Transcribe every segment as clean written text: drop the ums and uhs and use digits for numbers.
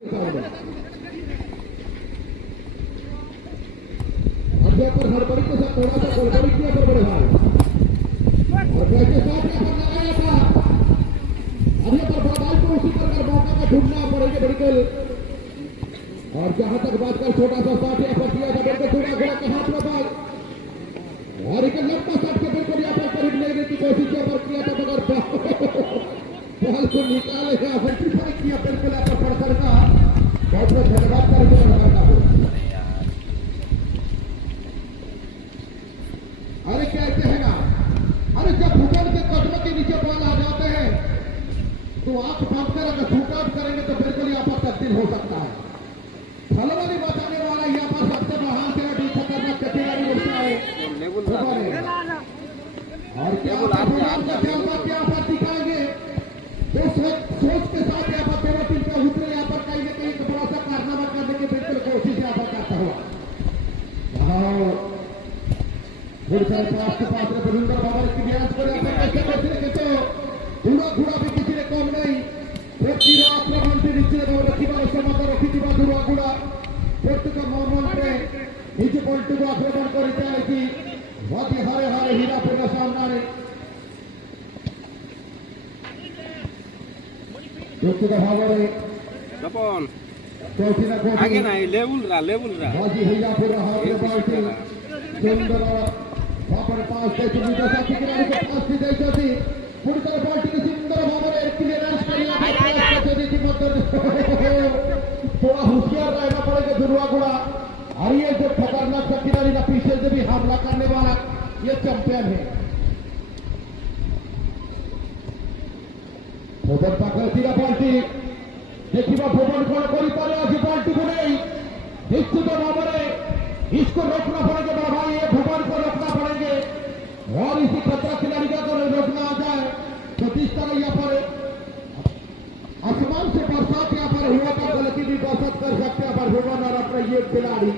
पर हड़बड़ी के साथ थोड़ा सा गड़बड़ी किया पर बड़े भाई और कैसे साथ में लगाया था अभी पर बड़ाई को उसी प्रकार मौका का ढूंढना पड़ेगा बिल्कुल। और जहां तक बात कर छोटा सा साथ यहाँ पर किया था बिल्कुल थोड़ा घोड़ा के हाथ में बॉल और एक लंबा साथ के बिल्कुल यहाँ पर करीब लेने की कोशिश यहाँ पर किया था मगर बॉल को निकाले है आइडेंटिफाई किया बिल्कुल यहाँ पर पड़कर का बहुत बहुत धन्यवाद करके अरे कहते हैं ना अरे जब भूगोल के कदमों के नीचे बॉल आ जाते हैं तो आंख बंद कर अगर शूट आउट करेंगे तो बिल्कुल यहाँ पर तब्दील हो सकता है। फलवाली बताने वाला यहाँ पर सबसे महान खिलाड़ी खतरनाक खिलाड़ी होता है और क्या पर दिखाएंगे तो सोच के साथ यहाँ पर दोनों टीम का उतरे यहाँ पर कहीं ना कहीं थोड़ा सा कारनामा करने की बिल्कुल कोशिश यहाँ पर करता हुआ बलिंदर बाबर की ब्याज पर तो घुड़ा भी किसी ने कम नहीं आक्रमण से नीचे समाचार रखी धुआ घुड़ा प्रत्येक मोमेंट में निज पॉइंट को आक्रमण कर हारे हारे हीरापुर सामने व्यक्तिगत भाव में कोठी ना कोठी आगे ना लेवल रा बाजी हीरापुर हारे बाल्टी सुंदर बापर पास से मीटर साथी खिलाड़ी के पास भी जाई जाती पूरी तरह बाल्टी के सुंदर भाव में क्लियरेंस करिया जदी की मदद थोड़ा होशियार रहना पड़ेगा धुआ घोड़ा और ये जो खतरनाक खिलाड़ी का पीछे से भी हमला करने वाला ये चैंपियन है भुवन पाखी बाल्टी देखा भुवन कौन कर बाल्टी को नहीं निश्चित भाव में इसको रोकना पड़ेगा बड़ा भाई ये भुवन को रोकना पड़ेंगे और इसी खतरा खिलाड़ी का अगर रोकना आ जाए तो जिस तरह यहाँ पर आसमान से बरसात यहाँ पर हुआ था गलती भी बरसात कर सकते हैं पर भुवन और अपने ये खिलाड़ी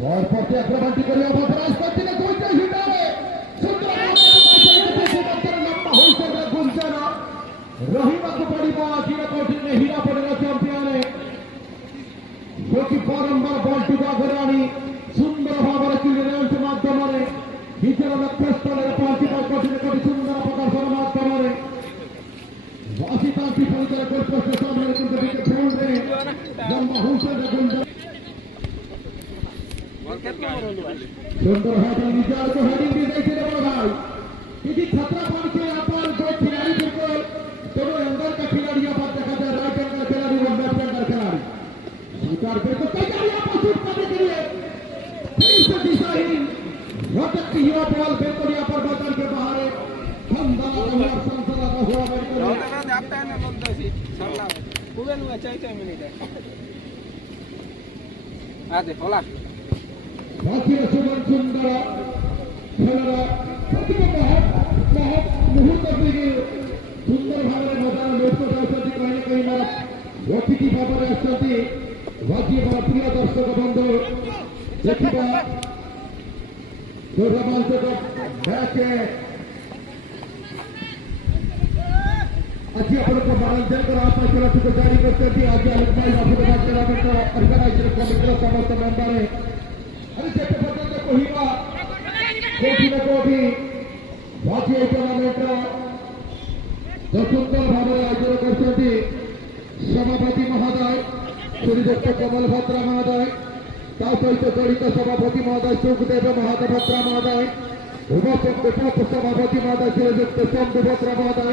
और पक्के आक्रमण की करिए राष्ट्रपति ने कोई नहीं हिटावे सुंदर लंबा हो सकता गुंजना रहीमा को बड़ी बात हीराकोट ने हीरा पड़ेगा चैंपियन है जो कि बारंबार बॉल टुका घरानी सुंदर भाव क्लियरेंस माध्यम हिजर पिस्तल पार्टी कोटी सुंदर प्रदर्शन माध्यम वासिता की फलितर गोल पोस्ट सामने लंबा हो सकता गुंजना सुंदर हेडिंग विचार को हेडिंग भी देखिए बड़ा भाई क्योंकि खतरा बन के यहाँ पर दो खिलाड़ी बिल्कुल दोनों अंदर का खिलाड़ी यहाँ पर देखा जाए राइट एंगल खिलाड़ी और लेफ्ट एंगल खिलाड़ी स्वीकार बिल्कुल तैयार यहाँ पर शूट करने के लिए फिर से दिशाहीन रोटक की युवा बॉल बिल्कुल यहाँ पर मैदान के बाहर है संसला हुआ बाकी सुमन सुंदर खेलरा बहुत मुहूर्त सुंदर भाव में मैदान लोक कहीं ना कहीं अतिथि भाव में बाकी प्रिय दर्शक बंधु देखा रोमांचक मैच आज आपको मनोरंजन को जारी करते आज ऑर्गेनाइजर कमिटी समस्त मेंबर है कोठी न कोठी भारतीय टूर्नामेंट सुंदर भाव आयोजन कर सभापति महोदय श्रीदत्त कमल भद्रा महोदय सहित जड़ित सभापति महोदय सुखदेव महाभद्रा महोदय उपसभापति महोदय श्रीदत्त शंभु भद्रा महोदय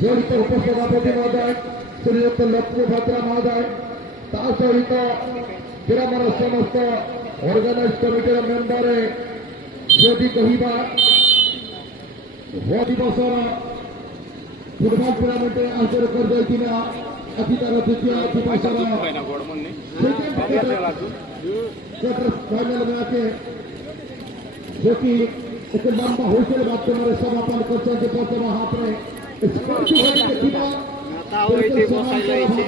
जड़ित उपसभापति महोदय श्रीदत्त लक्ष्मी भद्रा महोदय सहित ग्रामर समस्त ऑर्गेनाइज कमिटी मेंबर यदि कहवा दिवसर फुटबल टूर्नामेंट आयोजन कर अतीतार द्वितीय दिवसर फाइनल मैच जो कि एक लंबा होटल माध्यम समापन कर हाथ में তাও এই যে বসাই লাইছে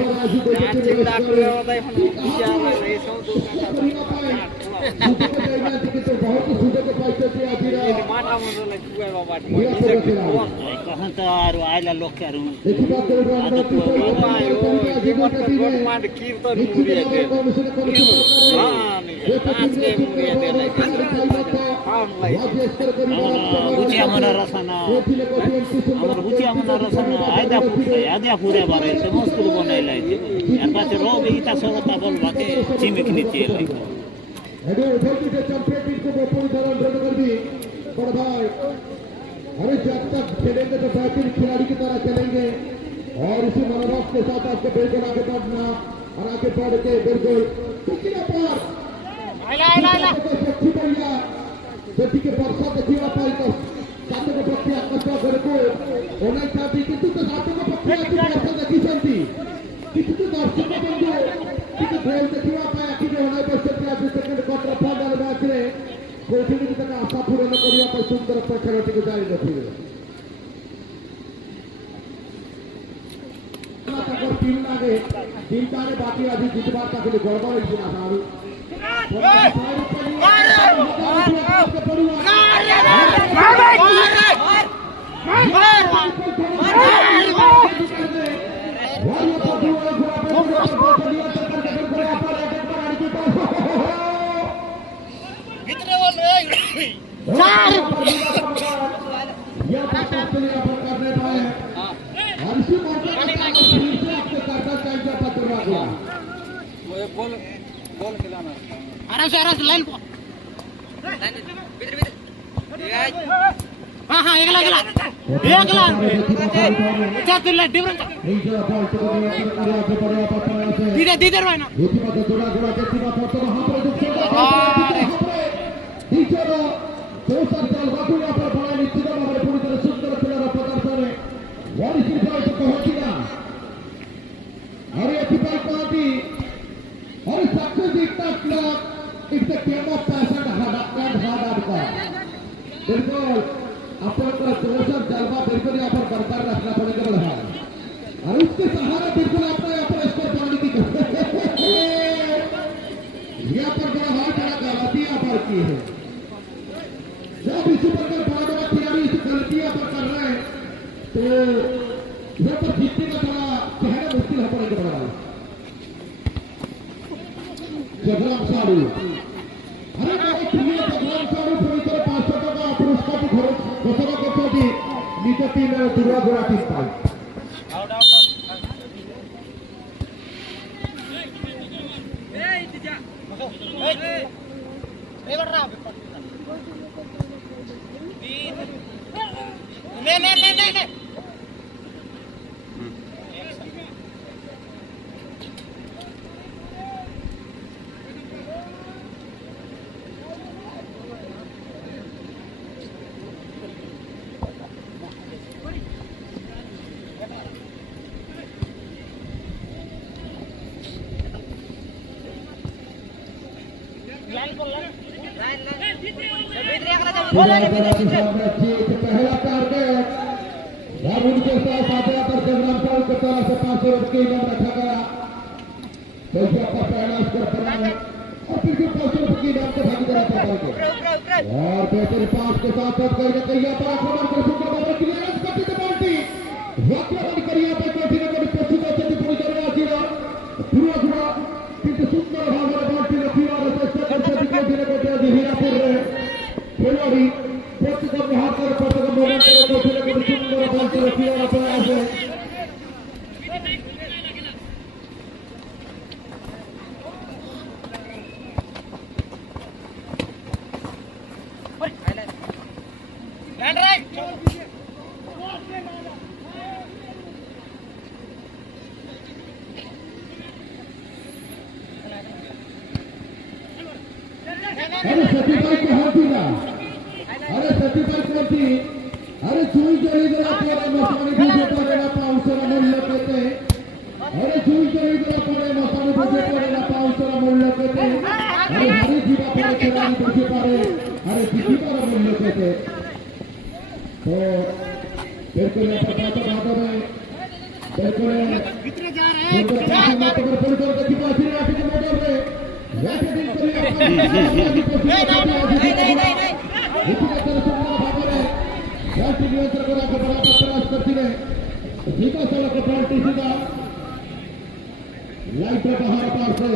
আর চিন্তা করে ওটা এখন বুঝা হয় এই সব মাথা মতো লাগে কুয়া বাবা কখন তো আর আইলা লোকে আর জীবন মাঠ কীর্তন মুড়িয়ে দেয় আজকে মুড়িয়ে দেয় বুঝিয়া মনে রসনা আমার বুঝিয়া মনে রসনা আদা পুরে বারে সমস্ত বনাই লাইছে আর পাশে রোগ ইটা সরতা বলবাকে চিমিক নিতে লাগে अरे जब तक खेलेंगे तो बेहतरीन खिलाड़ी की तरह खेलेंगे और इसी मनोभाव के साथ आपको बिल्कुल आगे बढ़ना और आगे बढ़ के बिल्कुल के वर्षा देखिए आप सातों को पक्षी आकर्षण घर को होना चाहती किंतु तो सातों को पक्षी वर्षा देखी चलती किंतु दर्शक बंधु किंतु गोल देखिए आप कि होना बसती आज सेकंड क्वार्टर फाइनल मैच रे कोई भी तक आशा पूर्ण करिया पर सुंदर खेलटी को जारी रखिए टीम तारे बाकी अभी जितबार तक गड़बड़ है ना सारू आराम से लाइन को हाँ हाँ एकला अच्छा तुम डिफरेंट धीरे धीरे भाई ना अरे और success it's a game of passion hard का बिल्कुल आपको प्रोसेस जलवा बिल्कुल यहाँ पर बरकरार रखना पड़ेगा बढ़ा और उसके सहारे बिल्कुल आपको यहाँ पर स्कोर पाने की यहाँ पर बड़ा हाथ बड़ा गलती यहाँ पर की है जब इसी प्रकार बड़ा बड़ा खिलाड़ी इस गलतियां पर कर रहे हैं तो यहाँ पर जीतने का बड़ा चेहरा मुश्किल हो पड़ेगा बड़ा जगराम साड़ू अरे जगराम साड़ू पूरी तरह 500 का पुरस्कार की घोषणा करते थी नीचे टीम में दुर्गा घोड़ा टीम पाई पहला टारगेट अब उनके साथ आगे पर जगराम साहब की तरफ से 500 रुपये इनाम रखा गया पैसे का पहला स्कोर बना है और फिर 500 रुपये की इनाम के भागीदार करेंगे और बेहतर पास के साथ साथ कहीं ना कहीं पर आक्रमण कर सुपर बाबा क्लियरेंस करती है बाल्टी वक्रमण करिया पे कोठी ने कोठी प्रस्तुत होती पूरी तरह आजीरा पूरा पूरा किंतु सुंदर भाव में बाल्टी रखी और ऐसे करते कोठी ने कोठी हीरापुर रे खिलाड़ी प्रत्येक बिहार कर प्रत्येक मोमेंट करे कोठी ने कोठी सुंदर बाल्टी रखी और अपने ऐसे अरे सती भाई को हाथी ना अरे सती भाई को थी अरे चूई जड़ी जरा तेरा मसानी बुझे पड़े ना पाउसरा मूल्य कहते अरे चूई जड़ी जरा पड़े मसानी बुझे पड़े ना पाउसरा मूल्य कहते अरे हरी जीवा पड़े खिलाड़ी बुझे पड़े अरे किसी पर मूल्य कहते तो बिल्कुल ये पता तो बातों में ভিতরে যা রে পরিকল্পনা কি পাচ্ছি না ঠিক মতো হবে রেফারিং করে राष्ट्रीय नियंत्रण को रखा बड़ा प्रयास करती है जीता चला को पार्टी सीधा लाइट बाहर पार से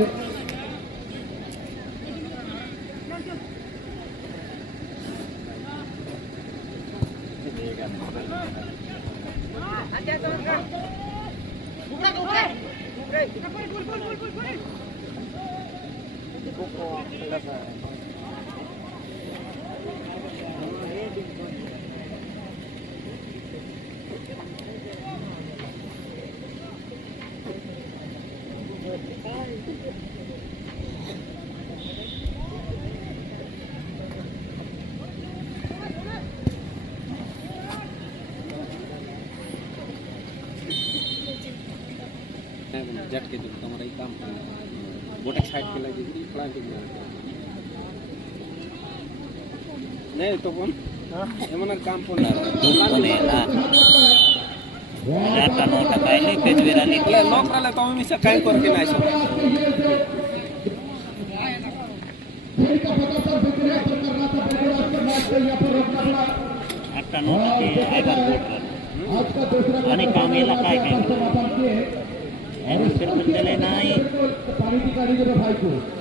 झटके दो तुम्हारा ही काम बोटे साइड के लगे प्लांटिंग नहीं तो कौन एमन काम पर बनेला आता नोटा पाइले पेजवेरा निकले लोक रहले तो हम से काम करके नहीं सो आता नोटा के आइबार बोट आणि कामेला काय पानी की गाड़ी के भाई को